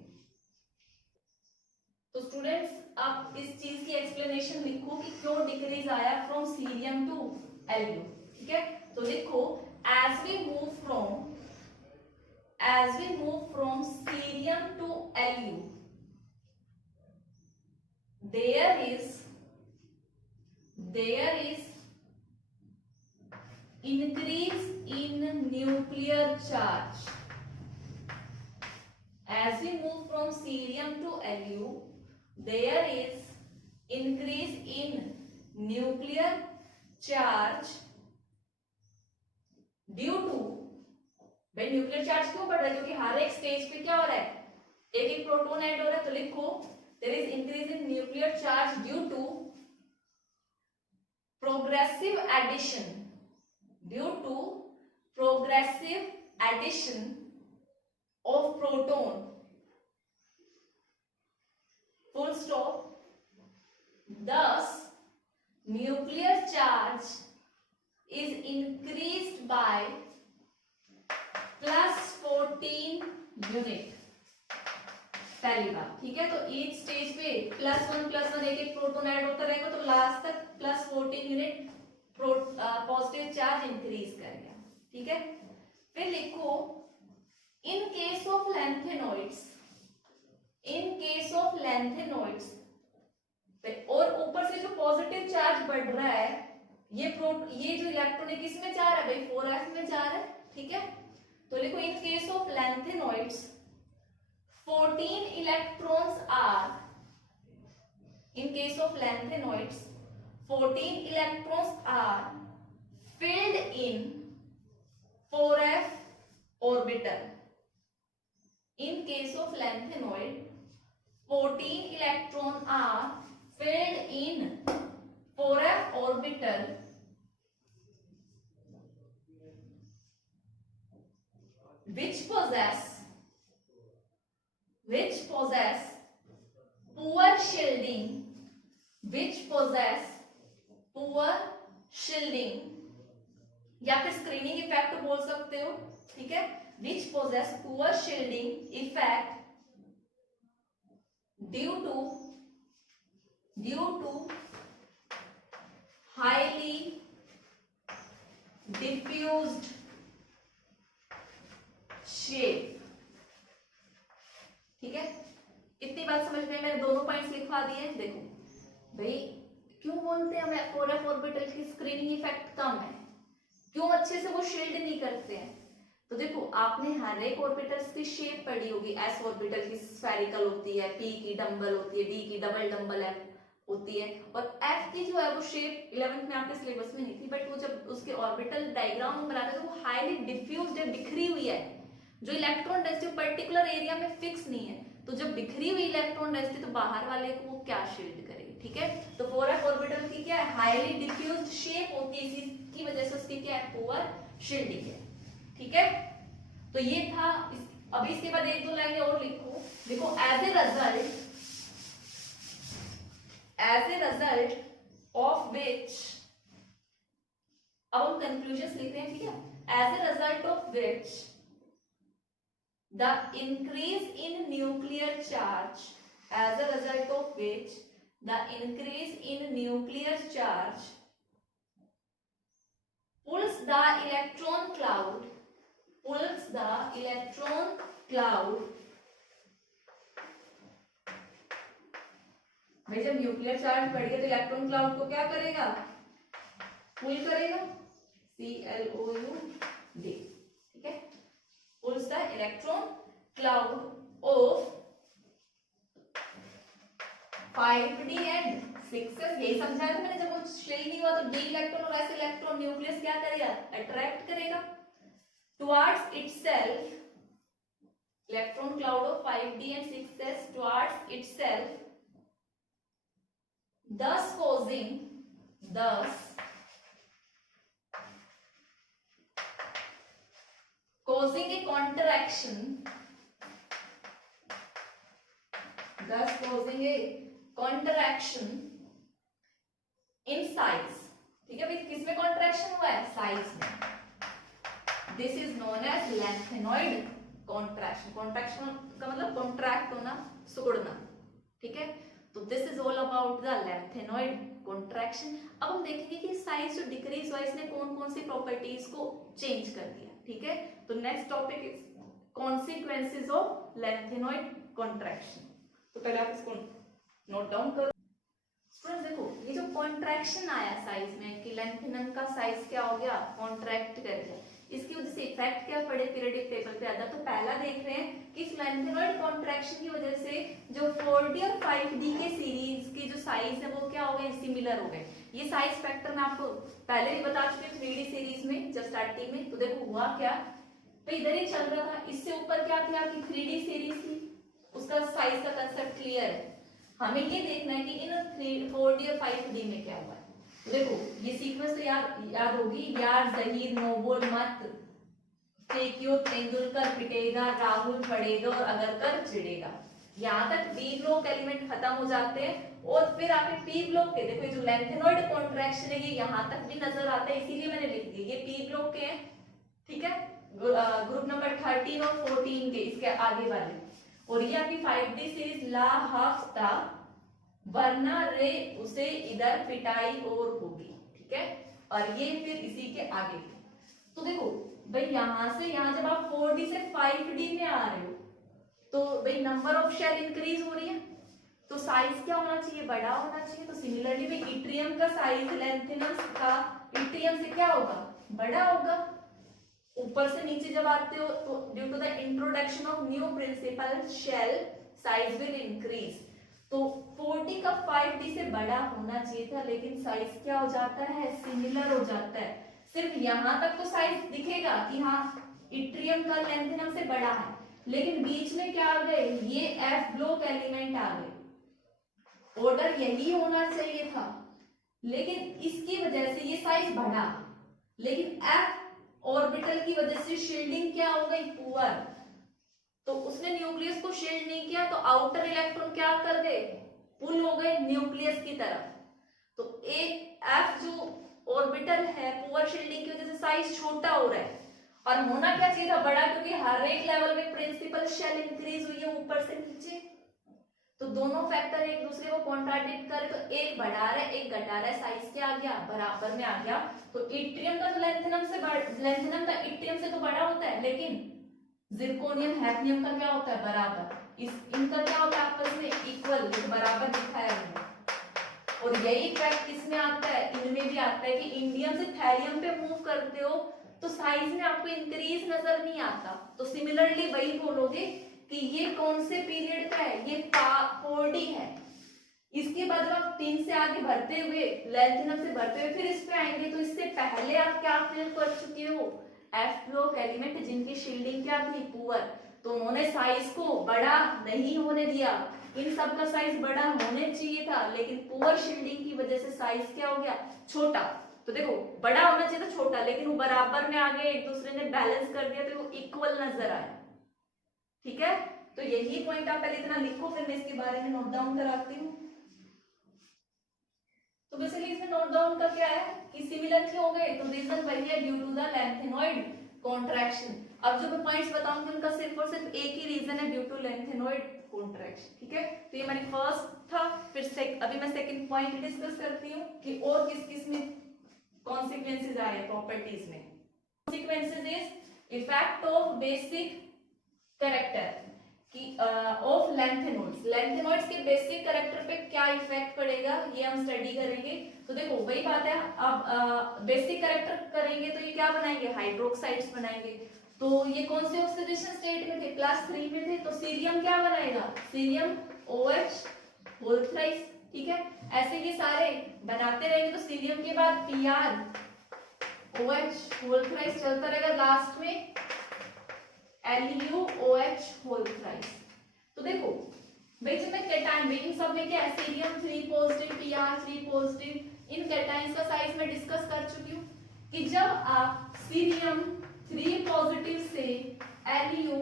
तो स्टूडेंट्स आप इस चीज की एक्सप्लेनेशन लिखो कि क्यों डिक्रीज आया फ्रॉम सीरियम टू एलयू। ठीक है, तो लिखो as we move from cerium to L there is increase in nuclear charge. As we move from cerium to Lu, there is increase in nuclear charge due to, भाई nuclear charge क्यों बढ़ रहा है, क्योंकि हर एक स्टेज पे क्या हो रहा है, एक एक प्रोटॉन ऐड हो रहा है। तो लिखो there is increase in nuclear charge due to progressive addition of proton, full stop. Thus nuclear charge is increased by +14 unit. पहली बात, ठीक है, तो ईच स्टेज पे +1 एक एक प्रोटॉन ऐड होता रहेगा, तो लास्ट तक +14 यूनिट पॉजिटिव चार्ज इंक्रीज करेगा। ठीक है, फिर लिखो इन केस ऑफ लैंथेनॉइड्स, और ऊपर से जो पॉजिटिव चार्ज बढ़ रहा है, ये जो इलेक्ट्रॉन है किस में जा रहा है भाई, 4f में जा रहा है। ठीक है, तो लिखो in case of lanthanoids 14 electrons are filled in 4f orbital. In case of lanthanoid 14 electrons are filled in 4f orbital which possess poor shielding, या फिर स्क्रीनिंग इफेक्ट बोल सकते हो। ठीक है, which possess poor shielding effect due to highly diffused shape। ठीक है, इतनी बात समझ में, मैंने दोनों पॉइंट्स लिखवा दिए। देखो भाई क्यों बोलते हैं हमें 4f ऑर्बिटल की स्क्रीनिंग इफेक्ट कम है, क्यों अच्छे से वो शील्ड नहीं करते हैं। तो देखो आपने हर एक ऑर्बिटल्स की शेप पढ़ी होगी, s ऑर्बिटल की स्फेरिकल होती है, p की डंबल होती है, d की डबल डंबल f होती है, और f की जो है वो शेप 11th में आपके सिलेबस में नहीं थी, बट वो जब उसके ऑर्बिटल डायग्राम बनाते हैं तो वो हाईली डिफ्यूज्ड है, बिखरी हुई है, जो इलेक्ट्रॉन डेंसिटी पर्टिकुलर एरिया में फिक्स नहीं है। तो जब बिखरी हुई इलेक्ट्रॉन डेंसिटी, तो बाहर वाले को वो क्या शील्ड करेगी। ठीक है, तो 4f ऑर्बिटल की क्या है, हाईली डिफ्यूज्ड शेप होती है, इसी वजह से उसकी क्या है, पुअर शील्डिंग है। ठीक है, तो ये था। अभी इसके बाद एक दो लाइनें और लिखो। देखो as a result of which, अब हम कंक्लूजन लिख रहे हैं। ठीक है, as a result of which the increase in nuclear charge, as a result of which the increase in nuclear charge pulls the electron cloud भाई जब न्यूक्लियर चार्ज बढ़ेगा तो इलेक्ट्रॉन क्लाउड को क्या करेगा, पुल करेगा, CLOUD। ठीक है, pulls the electron cloud of 5d and 6s। यही समझाया था मैंने, जब वो शील्ड नहीं हुआ तो d इलेक्ट्रॉन और s इलेक्ट्रॉन न्यूक्लियस क्या करेगा, अट्रैक्ट करेगा towards itself, electron cloud of 5d and 6s towards itself, thus causing a contraction thus causing a contraction in size. ठीक है भाई, किसमें कॉन्ट्रैक्शन हुआ है? साइज में। This is known as lanthanoid contraction. Contraction का मतलब कॉन्ट्रैक्ट होना, सिकुड़ना, ठीक है। तो this is all about the lanthanoid contraction. अब हम देखेंगे कि साइज जो डिक्रीज हुआ इसने कौन कौन सी प्रॉपर्टीज को चेंज कर दिया, ठीक है। तो next topic is consequences of lanthanoid contraction. तो पहले आप इसको नोट डाउन करो। स्टूडेंट्स देखो, ये जो कॉन्ट्रैक्शन आया साइज में कि लेंथेनम का साइज क्या हो गया? कॉन्ट्रैक्ट कर गया। इसकी वजह से इफेक्ट क्या पड़े पीरियडिक टेबल पे आता। तो पहला देख रहे हैं कि इस लेंथेनॉइड कॉन्ट्रैक्शन की वजह से जो 4D और 5D के सीरीज की जो साइज है वो क्या हो गए? सिमिलर हो गए। ये साइज फैक्टर मैं आपको पहले भी बता चुके 3D सीरीज में जब स्टार्टिंग में। तो देखो हुआ क्या, तो इधर ही चल रहा था, इससे ऊपर क्या थी आपकी 3D सीरीज थी, उसका साइज का कंसेप्ट क्लियर है। हमें ये देखना है कि इन 4D और 5D में क्या हुआ है। तो देखो ये सीक्वेंस तो याद होगी, यार जहीर नो बोल मत, फेंकियो तेंदुलकर पिटेगा, राहुल पड़ेगा और अगर कर चिड़ेगा। यहाँ तक बी ब्लॉक एलिमेंट खत्म हो जाते हैं और फिर आपके पी ब्लॉक के देखो जो लेंथेनॉइड कॉन्ट्रैक्शन है ये यहाँ तक भी नजर आता है, इसीलिए मैंने लिख दिया ये पी ब्लॉक के हैं, ठीक है। ग्रुप नंबर 13 और 14 के इसके आगे वाले। और ये आपकी 5D सीरीज ला हफ्ता वरना रे उसे इधर पिटाई और होगी, ठीक है। और ये फिर इसी के आगे। तो देखो भाई यहां से यहां जब आप 4D से 5D में आ रहे हो तो भाई नंबर ऑफ शेल इंक्रीज हो रही है, तो साइज क्या होना चाहिए? बड़ा होना चाहिए। तो सिमिलरली भाई इट्रियम का साइज लेंथेनम का इट्रियम से क्या होगा? बड़ा होगा। ऊपर से नीचे जब आते हो तो due to the introduction of new principal shell size will increase. तो 4D का 5D से बड़ा होना चाहिए था, लेकिन साइज क्या हो जाता है? सिमिलर हो जाता है। सिर्फ यहां तक तो साइज दिखेगा कि हाँ इट्रियम का लेंथेनम से बड़ा है, लेकिन बीच में क्या आ गए? ये F ब्लॉक एलिमेंट आ गए। ऑर्डर यही होना चाहिए था, लेकिन इसकी वजह से ये साइज बढ़ा, लेकिन F ऑर्बिटल की वजह से शील्डिंग क्या हो गई? पुअर। तो उसने न्यूक्लियस को शील्ड नहीं किया, तो आउटर इलेक्ट्रॉन क्या कर गए? पुल हो गए न्यूक्लियस की तरफ। तो एक F जो ऑर्बिटल है पुअर शील्डिंग की वजह से साइज छोटा हो रहा है, और होना क्या चाहिए था? बड़ा, क्योंकि हर एक लेवल में प्रिंसिपल शेल इंक्रीज हुई है ऊपर से नीचे। तो दोनों फैक्टर एक दूसरे को कॉन्ट्राडिक्ट करे, तो एक बढ़ा रहा है एक घटा रहा है, साइज क्या आ गया? बराबर में आ गया। तो इट्रियम का लेंथेनम का इट्रियम से तो बड़ा होता है, लेकिन जिरकोनियम हैफनियम का क्या होता है? बराबर। इनका क्या होता है? आपस में इक्वल, बराबर दिखाया गया। और यही फैक्ट किसमें आता है? इनमें भी आता है कि इंडियम से थैरियम पे मूव करते हो तो साइज में आपको इंक्रीज नजर नहीं आता। तो सिमिलरली वही बोलोगे कि ये कौन से पीरियड का है? ये 4D है। इसके बाद जब आप 3 से आगे बढ़ते हुए लेंथेनम से बढ़ते हुए फिर इस पे आएंगे, तो इससे पहले आप क्या फिल कर चुके हो? F ब्लॉक एलिमेंट जिनकी शील्डिंग क्या थी? पुअर। तो उन्होंने साइज को बड़ा नहीं होने दिया, इन सब का साइज बड़ा होने चाहिए था, लेकिन पुअर शील्डिंग की वजह से साइज क्या हो गया? छोटा। तो देखो बड़ा होना चाहिए था छोटा, लेकिन वो बराबर में आ गए, एक दूसरे ने बैलेंस कर दिया, तो वो इक्वल नजर आया, ठीक है। तो यही पॉइंट आप पहले इतना लिखो, फिर मैं इसके बारे में नोट डाउन कराती हूँ। तो बेसिकली इसमें नोट डाउन का क्या है कि सिमिलर क्यों हो गए? तो रीजन वही है, due to the lanthanoid contraction. अब जो मैं पॉइंट्स बताऊंगी उनका सिर्फ और सिर्फ एक ही रीजन है, ड्यू टू लेंथेनॉइड कॉन्ट्रैक्शन, ठीक है। तो ये मेरी फर्स्ट था। फिर अभी मैं सेकंड पॉइंट डिस्कस करती हूँ कि और किस किस में कॉन्सिक्वेंसेज आ रहे हैं प्रॉपर्टीज में। Consequences is effect of basic character की ऑफ लेंथेनॉइड्स। लेंथेनॉइड्स के बेसिक कैरेक्टर पे क्या इफेक्ट पड़ेगा ये हम स्टडी करेंगे। तो देखो वही बात है, अब बेसिक कैरेक्टर करेंगे तो ये क्या बनाएंगे? हाइड्रोक्साइड्स बनाएंगे। तो ये कौन से ऑक्सीडेशन स्टेट में थे? क्लास 3 में थे। तो सीरियम क्या बनाएगा? सीरियम OH होल थ्राइस, ठीक है। ऐसे ये सारे बनाते रहेंगे, तो सीरियम के बाद Pr OH होल थ्राइस चलता रहेगा, लास्ट में LuOH होल थ्राइस। तो देखो भाई जब मैं कैटायन इन सब में क्या है? सीरियम 3 पॉजिटिव, Pr 3 पॉजिटिव, इन कैटायंस का साइज मैं डिस्कस कर चुकी हूँ कि जब आप सीरियम 3 पॉजिटिव से Lu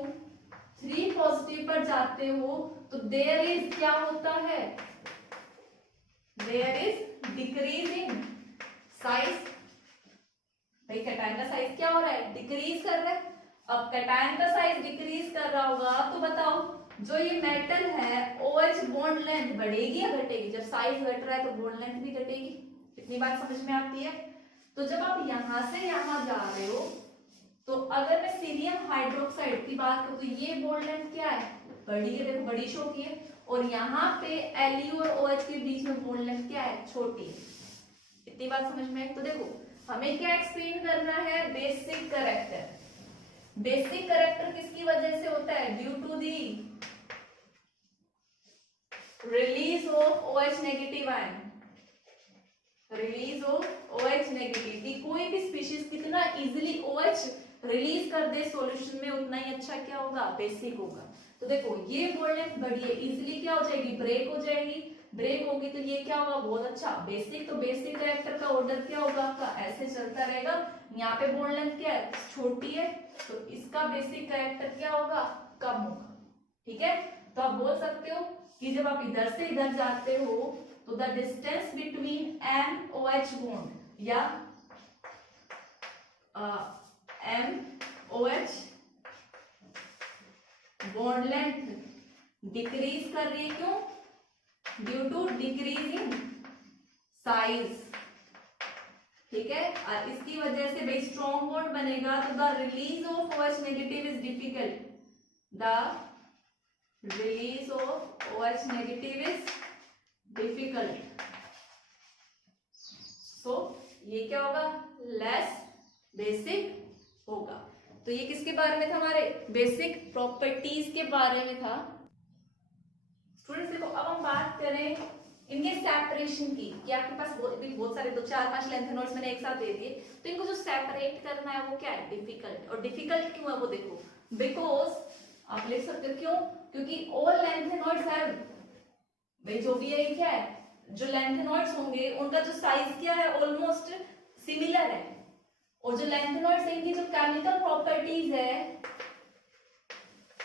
3 पॉजिटिव पर जाते हो तो देयर इज क्या होता है, there is decrease in size. भाई कैटायन का साइज क्या हो रहा है, डिक्रीज कर रहा है। अब कैटायन का साइज डिक्रीज कर रहा होगा तो बताओ जो ये मेटल है OH बॉन्ड लेंथ बढ़ेगी या घटेगी? जब साइज घट रहा है तो बॉन्ड लेंथ भी घटेगी। इतनी बात समझ में आती है? तो जब आप यहां से यहां जा रहे हो तो अगर मैं सीरियम हाइड्रोक्साइड की बात करूं तो ये बॉन्ड लेंथ क्या है, बड़ी है, देखो बड़ी शो की है। और यहाँ पे Lu और OH के बीच में बॉन्ड लेंथ क्या है, छोटी है। इतनी बात समझ में आई? तो देखो हमें क्या एक्सप्लेन करना है, बेसिक कैरेक्टर। बेसिक कैरेक्टर किसकी वजह से होता है, due to the release of OH negative ion, release of OH negative. कोई भी स्पीशीज कितना इजीली OH रिलीज कर दे सॉल्यूशन में उतना ही अच्छा क्या होगा, बेसिक होगा। तो देखो ये बॉन्ड लेंथ बड़ी है, इजीली क्या हो जाएगी, ब्रेक हो जाएगी। ब्रेक होगी तो ये क्या होगा, बहुत अच्छा बेसिक। तो बेसिक कैरेक्टर का ऑर्डर क्या होगा आपका, ऐसे चलता रहेगा। यहाँ पे बॉन्ड लेंथ क्या है, छोटी है, तो इसका बेसिक कैरेक्टर क्या होगा, कम होगा। ठीक है, तो आप बोल सकते हो कि जब आप इधर से इधर जाते हो तो the distance between MOH bond या MOH बॉन्ड लेंथ डिक्रीज कर रही है, क्यों, due to decrease in size. ठीक है, और इसकी वजह से भाई स्ट्रॉन्ग बॉन्ड बनेगा तो the release of OH negative is difficult, the release of OH negative is difficult. So ये क्या होगा, लेस बेसिक होगा। तो ये किसके बारे में था, हमारे बेसिक प्रॉपर्टीज के बारे में था। स्टूडेंट्स देखो अब हम बात करें इनके सेपरेशन की, कि आपके पास बहुत सारे 2-4-5 लेंथेनॉइड्स मैंने एक साथ दे दिए, तो इनको जो सेपरेट करना है वो क्या है, डिफिकल्ट। और डिफिकल्ट क्यों है वो देखो, बिकॉज आप लिख सकते हो क्यों, क्योंकि ऑल लेंथेनॉइड्स हैव, भाई जो भी है क्या है, जो लेंथेनॉइड्स होंगे उनका जो साइज क्या है, ऑलमोस्ट सिमिलर है। और जो लेंथेनॉइड्स इनकी जो केमिकल प्रॉपर्टीज है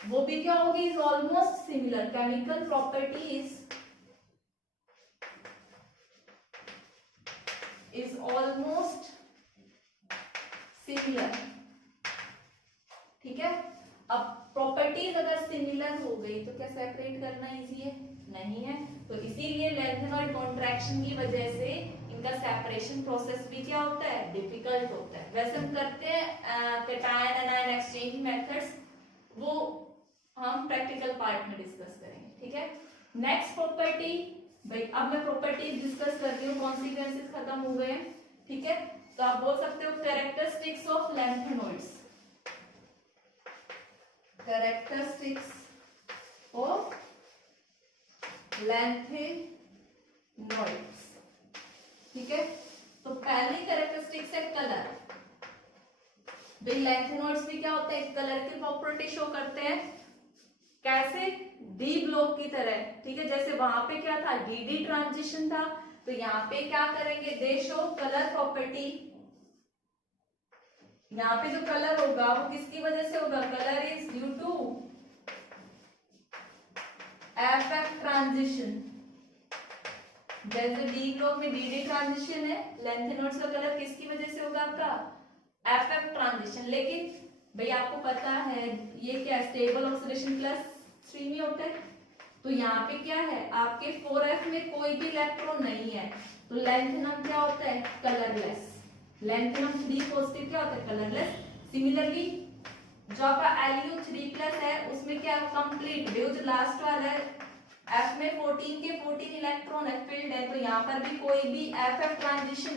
वो भी क्या होगी, is almost similar. Chemical properties is almost similar. ठीक है, अब प्रॉपर्टीज अगर सिमिलर हो गई तो क्या सेपरेट करना इजी है, नहीं है। तो इसीलिए लेंथेनॉइड कॉन्ट्रैक्शन की वजह से इनका सेपरेशन प्रोसेस भी क्या होता है, डिफिकल्ट होता है। वैसे हम करते हैं कैटायन एनायन एक्सचेंज मेथड्स, वो हम प्रैक्टिकल पार्ट में डिस्कस करेंगे। ठीक है, नेक्स्ट प्रॉपर्टी, भाई अब मैं प्रॉपर्टीज डिस्कस कर रही हूँ, कॉन्सिक्वेंसेस खत्म हो गए। ठीक है, तो आप बोल सकते हो characteristics of lanthanoids, characteristics of lanthanoids. ठीक है, तो पहली कैरेक्टरिस्टिक्स है कलर। भाई लेंथेनॉइड्स भी क्या होता है, कलर की प्रॉपर्टी शो करते हैं। कैसे, डी ब्लॉक की तरह। ठीक है, जैसे वहां पे क्या था, डी ट्रांजिशन था, तो यहाँ पे क्या करेंगे, दे शो कलर प्रॉपर्टी। यहाँ पे जो कलर होगा वो किसकी वजह से होगा, colour is due to FF transition. जैसे डी ब्लॉक में डी ट्रांजिशन है, लेंथेनॉइड्स का कलर किसकी वजह से होगा, आपका एफएफ ट्रांजिशन। लेकिन भाई आपको पता है ये क्या, स्टेबल ऑक्सीडेशन +3 में होता है, तो यहाँ पे क्या है, आपके 4f में कोई भी इलेक्ट्रॉन नहीं है, तो लेंथेनम क्या होता है, कलरलेस। लेंथेनम 3 पॉजिटिव क्या होता है, कलरलेस। सिमिलरली जो आपका Lu3+ है उसमें क्या, कंप्लीट। जो लास्ट वाला है F में 14 के 14 इलेक्ट्रॉन है, फील्ड है, तो यहाँ पर भी कोई भी FF ट्रांजिशन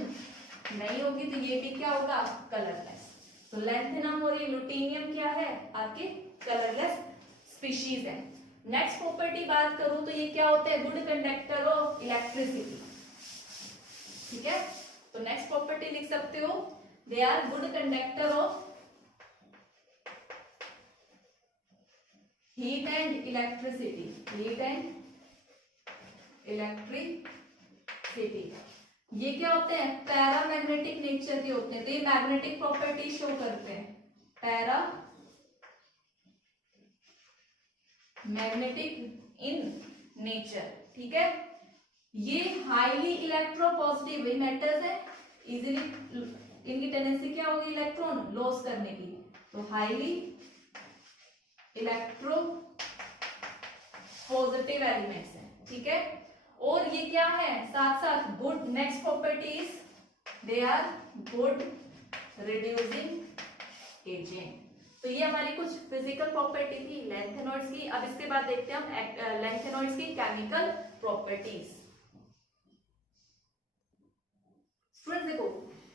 नहीं होगी, तो ये भी क्या होगा, कलरलेस। तो लेंथेनम और ये लुटीनियम क्या है, आपके कलरलेस स्पीशीज है। नेक्स्ट प्रॉपर्टी बात करूं तो ये क्या होता है, गुड कंडक्टर ऑफ इलेक्ट्रिसिटी। ठीक है, तो नेक्स्ट प्रॉपर्टी लिख सकते हो, they are good conductor of heat and electricity, heat and electricity. ये क्या होते हैं, पैरामैग्नेटिक नेचर के होते हैं, तो ये मैग्नेटिक प्रॉपर्टी शो करते हैं, पैरा मैग्नेटिक इन नेचर, ठीक है। ये हाईली इलेक्ट्रोपॉजिटिव मेटल्स है, इजीली इनकी टेंडेंसी क्या होगी इलेक्ट्रॉन लॉस करने की, तो हाईली इलेक्ट्रो पॉजिटिव एलिमेंट्स है, ठीक है। और ये क्या है साथ साथ good, next properties they are good reducing agent. तो ये हमारी कुछ फिजिकल प्रॉपर्टी थी लैंथेनॉइड्स की। अब इसके बाद देखते हैं हम लैंथेनॉइड्स की केमिकल प्रॉपर्टीज। स्टूडेंट्स देखो,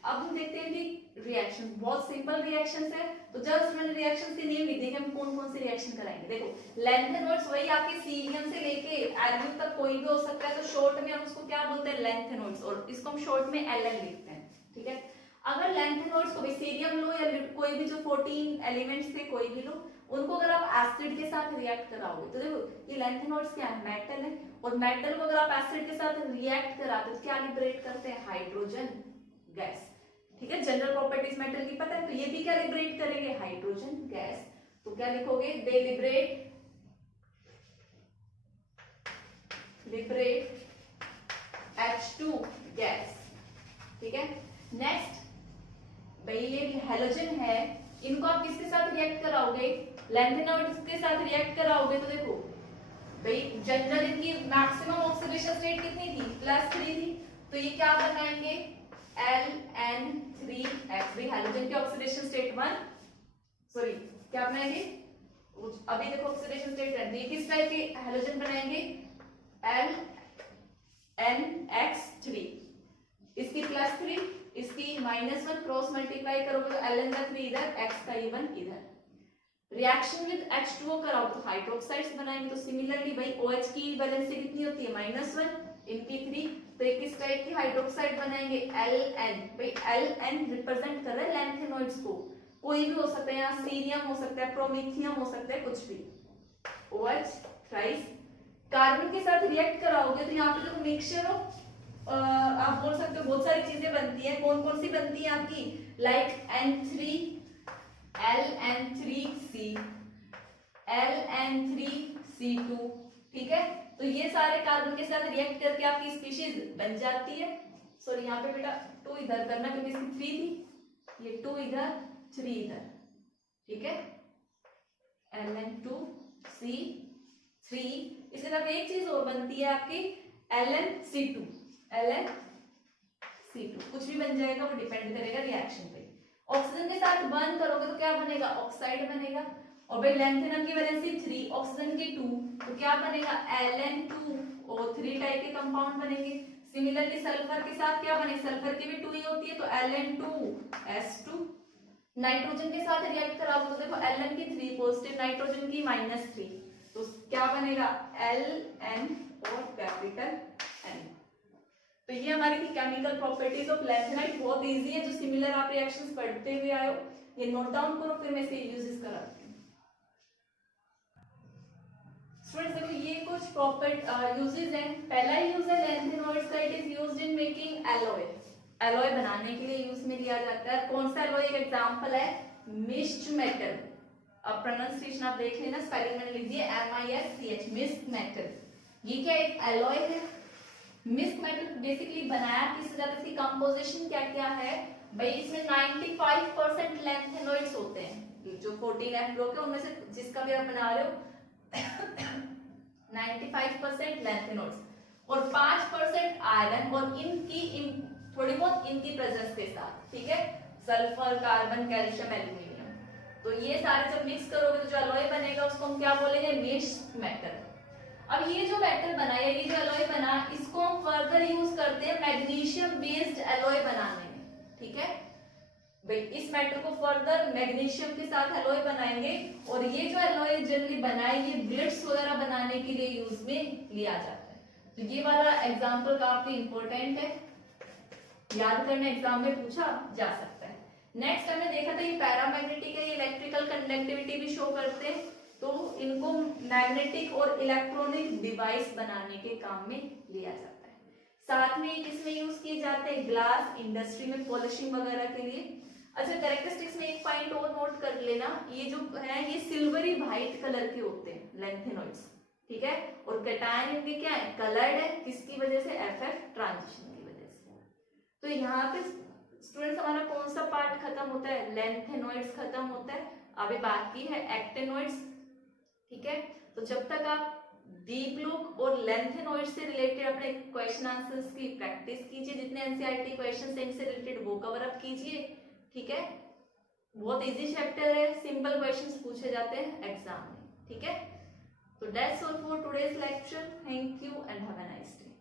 अब हम देखते हैं कि रिएक्शन, बहुत सिंपल रिएक्शंस है। तो जस्ट मैंने रिएक्शंस की नेम लिख दी, हम कौन कौन से रिएक्शन कराएंगे। देखो लैंथेनॉइड्स वही आपके सीरियम से लेके एल्यूम तक कोई भी हो सकता है, तो शॉर्ट में हम उसको क्या बोलते हैं लैंथेनॉइड्स, और इसको हम शॉर्ट में एलएन लिखते हैं, ठीक है। अगर लैंथेनॉइड्स को भी सीरियम लो या कोई भी जो 14 एलिमेंट्स थे कोई भी लो, उनको अगर आप एसिड के साथ रिएक्ट कराओगे, तो देखो ये लैंथेनॉइड्स क्या है मेटल है, और मेटल को अगर आप एसिड के साथ रिएक्ट कराते तो क्या लिबरेट करते हैं हाइड्रोजन गैस, ठीक है। जनरल प्रॉपर्टीज मेटल की पता है, तो ये भी क्या लिबरेट करेंगे हाइड्रोजन गैस। तो क्या लिखोगे दे लिबरेट H2 गैस, ठीक है। नेक्स्ट भाई ये हैलोजन है, इनको आप किसके साथ रिएक्ट कराओगे लैंथेनॉइड्स के साथ रिएक्ट कराओगे, तो देखो भाई जनरल इनकी मैक्सिमम ऑक्सीडेशन स्टेट कितनी थी +3 थी, तो ये क्या बनाएंगे Ln3x। भाई हैलोजन की ऑक्सीडेशन स्टेट 1, सॉरी क्या बनाएंगे अभी देखो ऑक्सीडेशन स्टेट है, ये किस टाइप के हैलोजन बनाएंगे Lnx3, इसकी +3 इसकी -1 क्रॉस मल्टीप्लाई करोगे तो Ln का 3 इधर x का 1 इधर। रिएक्शन विद H2O कराओ तो हाइड्रोक्साइड्स बनाएंगे, तो सिमिलरली भाई OH की वैलेंसी कितनी होती है -1 इनकी 3, तो एक इस टाइप की हाइड्रोक्साइड बनाएंगे Ln। भाई Ln रिप्रेजेंट कर रहा है लैंथेनॉइड्स को, कोई भी हो सकता है, यहाँ सीरियम हो सकता है, प्रोमीथियम हो सकता है, कुछ भी OH थ्राइस। कार्बन के साथ रिएक्ट कराओगे तो यहाँ पे जो मिक्सचर हो आप बोल सकते हो बहुत सारी चीजें बनती है, कौन कौन सी बनती है आपकी लाइक N3 Ln3C Ln3C2, ठीक है। तो ये सारे कार्बन के साथ रिएक्ट करके आपकी स्पीशीज बन जाती है। सॉरी यहाँ पे बेटा 2 इधर करना क्योंकि इसकी 3 थी, ये 2 इधर 3 इधर, ठीक है। Ln2C3, इसके साथ एक चीज और बनती है आपकी LnC2 कुछ भी बन जाएगा, वो डिपेंड करेगा रिएक्शन पे। ऑक्सीजन के साथ बर्न करोगे तो क्या बनेगा ऑक्साइड बनेगा, और भाई लैंथेनम की वैलेंसी 3 ऑक्सीजन की 2, तो क्या बनेगा Ln2O3 टाइप के कंपाउंड बनेंगे। सिमिलरली सल्फर के साथ क्या बने, सल्फर की भी 2 ही होती है, तो Ln2S2। नाइट्रोजन के साथ रिएक्ट कराओगे तो देखो Ln की 3 पॉजिटिव, नाइट्रोजन की -3, तो क्या बनेगा Ln और कैपिटल N। तो ये हमारी थी केमिकल प्रॉपर्टीज ऑफ लैंथेनाइट, बहुत इजी है, जो सिमिलर आप रिएक्शंस पढ़ते हुए आए हो, ये नोट डाउन करो, फिर मैं इसे यूजेस कराती हूँ। स्टूडेंट्स देखो ये कुछ प्रॉपर यूजेस हैं। पहला यूज है लैंथेनॉइड्स का, it is used in making alloy, alloy बनाने के लिए यूज में लिया जाता है। कौन सा एलॉय, एक एग्जांपल है मिस्ट मेटल, अब प्रोनाउंसिएशन आप देख लेना, स्पेलिंग मैंने लिख दिया MISCH मिस्ट मेटल। ये क्या एक एलॉय है, मिस्ट मेटल बेसिकली बनाया किस तरह, इसकी कंपोजिशन क्या क्या है भाई, इसमें 95% लैंथेनॉइड्स होते हैं, जो 14F ग्रुप है उनमें से जिसका भी आप बना रहे हो 95% लैंथेनॉइड्स और 5% आयरन, और इनकी थोड़ी बहुत इनकी प्रेजेंस के साथ, ठीक है, सल्फर कार्बन कैल्शियम एल्यूमिनियम। तो ये सारे जब मिक्स करोगे तो जो अलॉय बनेगा उसको हम क्या बोलेंगे मिस्ट मेटल। अब ये जो मेटल बना या ये जो एलॉय बना, इसको हम फर्दर यूज करते हैं मैग्नीशियम बेस्ड एलॉय बनाने में, ठीक है भाई। इस मेटल को फर्दर मैग्नीशियम के साथ एलॉय बनाएंगे, और ये जो एलॉय जनरली बनाए ये बिल्ड्स वगैरह बनाने के लिए यूज में लिया जाता है। तो ये वाला एग्जांपल काफी इंपॉर्टेंट है, याद करना, एग्जाम में पूछा जा सकता है। नेक्स्ट हमने देखा था ये पैरामैग्नेटिक है, ये इलेक्ट्रिकल कंडक्टिविटी भी शो करते हैं, तो इनको मैग्नेटिक और इलेक्ट्रॉनिक डिवाइस बनाने के काम में लिया जाता है। साथ में किसमें यूज किए जाते हैं, ग्लास इंडस्ट्री में पॉलिशिंग वगैरह के लिए। अच्छा कैरेक्टरिस्टिक्स में एक पॉइंट और नोट कर लेना, ये जो है ये सिल्वरी व्हाइट कलर के होते हैं लैंथेनॉइड्स, ठीक है। और कैटायन इनके क्या है, कलर्ड है, किसकी वजह से, FF ट्रांजिशन की वजह से। तो यहाँ पे स्टूडेंट्स हमारा कौन सा पार्ट खत्म होता है, लैंथेनॉइड्स खत्म होता है, अभी बाकी है एक्टेनॉइड्स, ठीक है। तो जब तक आप डीप लुक और लेंथेनॉइड से रिलेटेड अपने क्वेश्चन आंसर्स की प्रैक्टिस कीजिए, जितने एनसीईआरटी क्वेश्चन है इनसे रिलेटेड वो कवर अप कीजिए, ठीक है। बहुत इजी चैप्टर है, सिंपल क्वेश्चंस पूछे जाते हैं एग्जाम में, ठीक है। तो that's all for today's lecture, thank you and have a nice day.